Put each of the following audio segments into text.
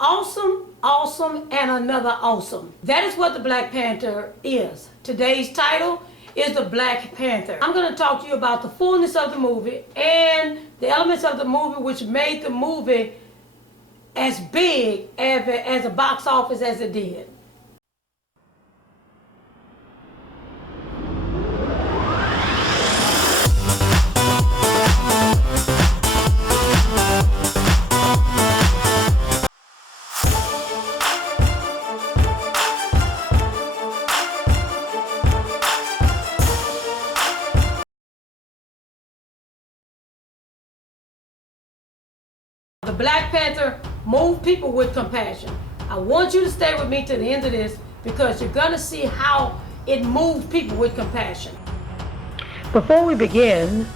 Awesome, awesome, and another awesome. That is what the Black Panther is. Today's title is the Black Panther. I'm going to talk to you about the fullness of the movie and the elements of the movie which made the movie as big as a box office as it did. The Black Panther moved people with compassion. I want you to stay with me to the end of this because you're going to see how it moved people with compassion. Before we begin,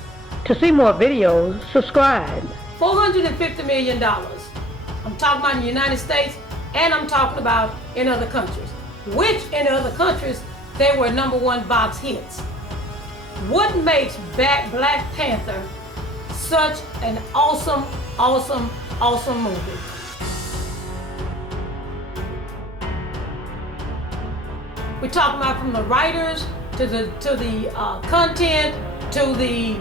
to see more videos, subscribe. $450 million. I'm talking about in the United States and I'm talking about in other countries. Which in other countries, they were #1 box hits. What makes Black Panther such an awesome movie? We're talking about from the writers to the content to the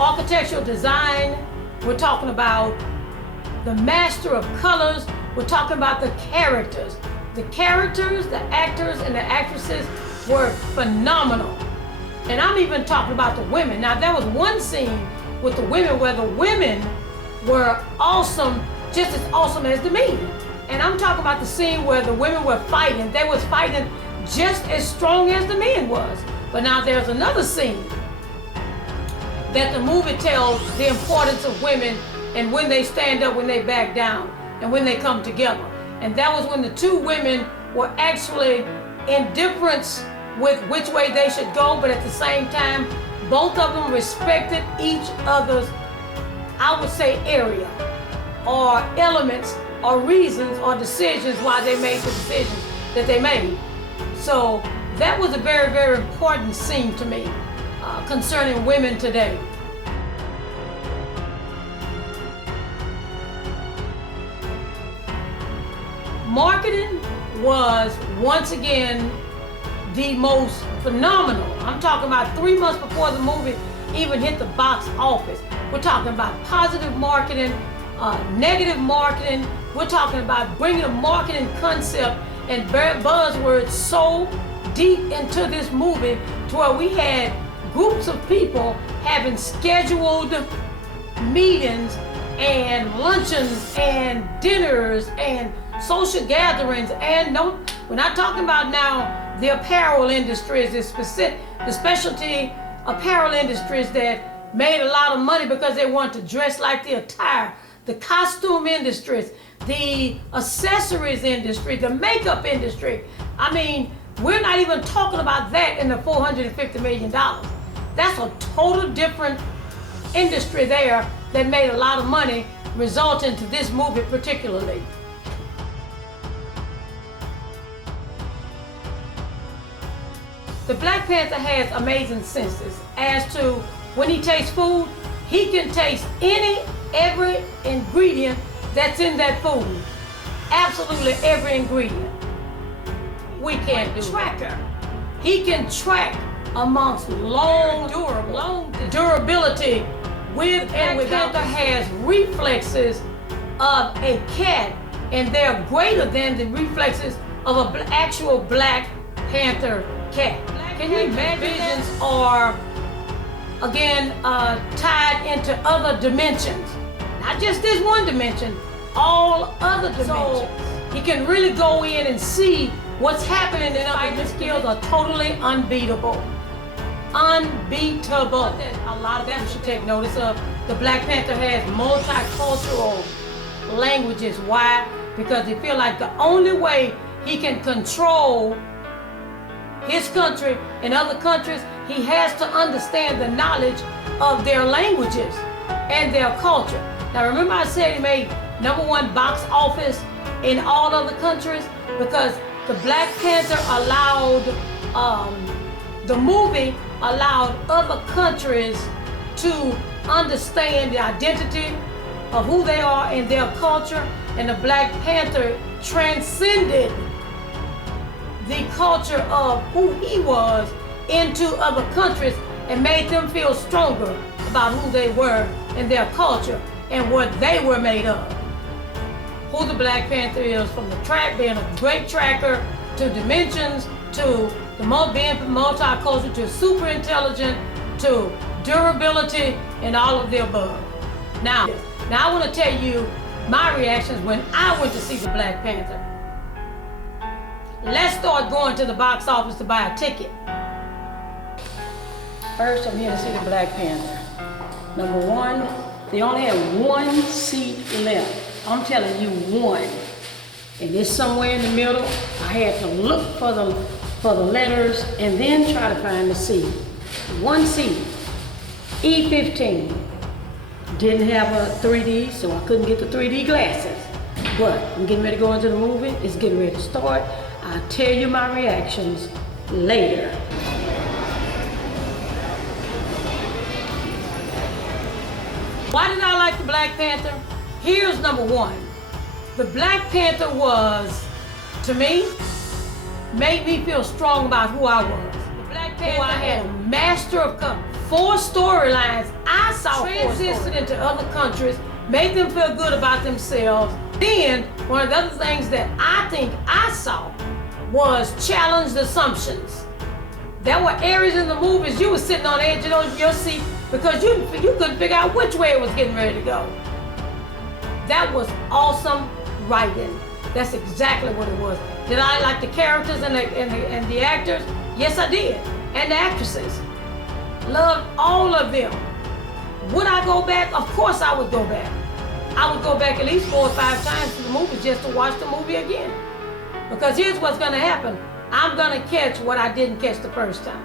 architectural design. We're talking about the master of colors. We're talking about the characters. The characters, the actors, and the actresses were phenomenal. And I'm even talking about the women. Now, there was one scene with the women where the women were awesome, just as awesome as the men. And I'm talking about the scene where the women were fighting. They was fighting just as strong as the men was. But now there's another scene that the movie tells the importance of women and when they stand up, when they back down, and when they come together. And that was when the two women were actually in difference with which way they should go, but at the same time, both of them respected each other's, I would say, area or elements or reasons or decisions why they made the decisions that they made. So that was a very, very important scene to me concerning women today. Marketing was once again the most phenomenal. I'm talking about 3 months before the movie even hit the box office. We're talking about positive marketing, negative marketing. We're talking about bringing a marketing concept and buzzwords so deep into this movie to where we had groups of people having scheduled meetings and luncheons and dinners and social gatherings. And no, we're not talking about now the apparel industries, the specialty apparel industries that made a lot of money because they wanted to dress like the attire, the costume industries, the accessories industry, the makeup industry. I mean, we're not even talking about that in the $450 million. That's a total different industry there that made a lot of money, resulting to this movie particularly. The Black Panther has amazing senses as to when he tastes food, he can taste every ingredient that's in that food. Absolutely every ingredient. We can't do tracker. He can track amongst long durability with and without. Panther has reflexes of a cat, and they're greater than the reflexes of an actual Black Panther cat. Can you imagine? Visions are again tied into other dimensions, not just this one dimension, all other dimensions. So he can really go in and see what's happening in other. His skills are totally unbeatable. Unbeatable. A lot of them should take notice of. The Black Panther has multicultural languages. Why? Because they feel like the only way he can control his country and other countries, he has to understand the knowledge of their languages and their culture. Now remember I said he made #1 box office in all other countries because the Black Panther allowed, the movie allowed other countries to understand the identity of who they are and their culture, And the Black Panther transcended the culture of who he was into other countries and made them feel stronger about who they were and their culture and what they were made of. Who the Black Panther is, from the track, being a great tracker, to dimensions, to the being multicultural, to super intelligent, to durability, and all of the above. Now I want to tell you my reactions when I went to see the Black Panther. Let's start going to the box office to buy a ticket. First, I'm here to see the Black Panther. Number one, they only have one seat left. I'm telling you, one. And it's somewhere in the middle. I had to look for the letters and then try to find the seat. One seat, E15. Didn't have a 3D, so I couldn't get the 3D glasses. But I'm getting ready to go into the movie. It's getting ready to start. I'll tell you my reactions later. Why did I like the Black Panther? Here's number one. The Black Panther was, to me, made me feel strong about who I was. The Black Panther, I had a master of 4 storylines. I saw transition into other countries, made them feel good about themselves. Then, one of the other things that I think I saw was challenged assumptions. There were areas in the movies you were sitting on the edge of your seat because you couldn't figure out which way it was getting ready to go. That was awesome writing. That's exactly what it was. Did I like the characters and the actors? Yes, I did. And the actresses. Loved all of them. Would I go back? Of course I would go back. I would go back at least 4 or 5 times to the movie just to watch the movie again. Because here's what's gonna happen. I'm gonna catch what I didn't catch the first time.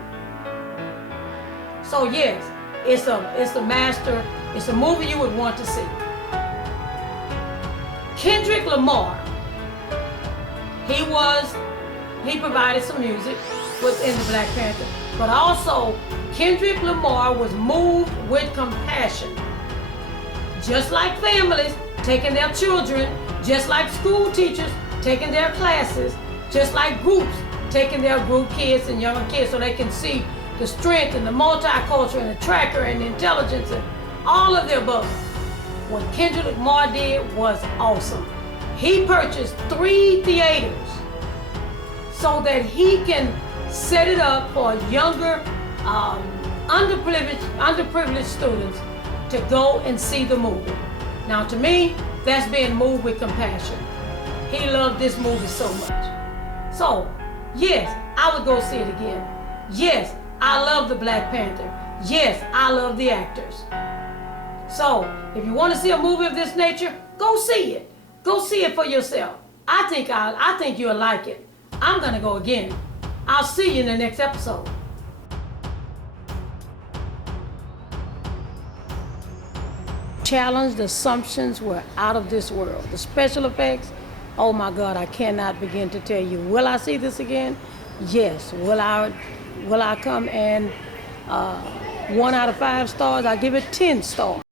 So yes, it's a master, it's a movie you would want to see. Kendrick Lamar, he provided some music within the Black Panther, but also Kendrick Lamar was moved with compassion. Just like families taking their children, just like school teachers taking their classes, just like groups taking their group kids and younger kids so they can see the strength and the multicultural and the tracker and the intelligence and all of the above. What Kendrick Lamar did was awesome. He purchased 3 theaters so that he can set it up for younger, underprivileged students to go and see the movie. Now to me, that's being moved with compassion. He loved this movie so much. So, yes, I would go see it again. Yes, I love the Black Panther. Yes, I love the actors. So, if you want to see a movie of this nature, go see it. Go see it for yourself. I think you'll like it. I'm gonna go again. I'll see you in the next episode. Challenged assumptions were out of this world. The special effects, oh my God, I cannot begin to tell you. Will I see this again? Yes. Will I come and 1 out of 5 stars? I give it 10 stars.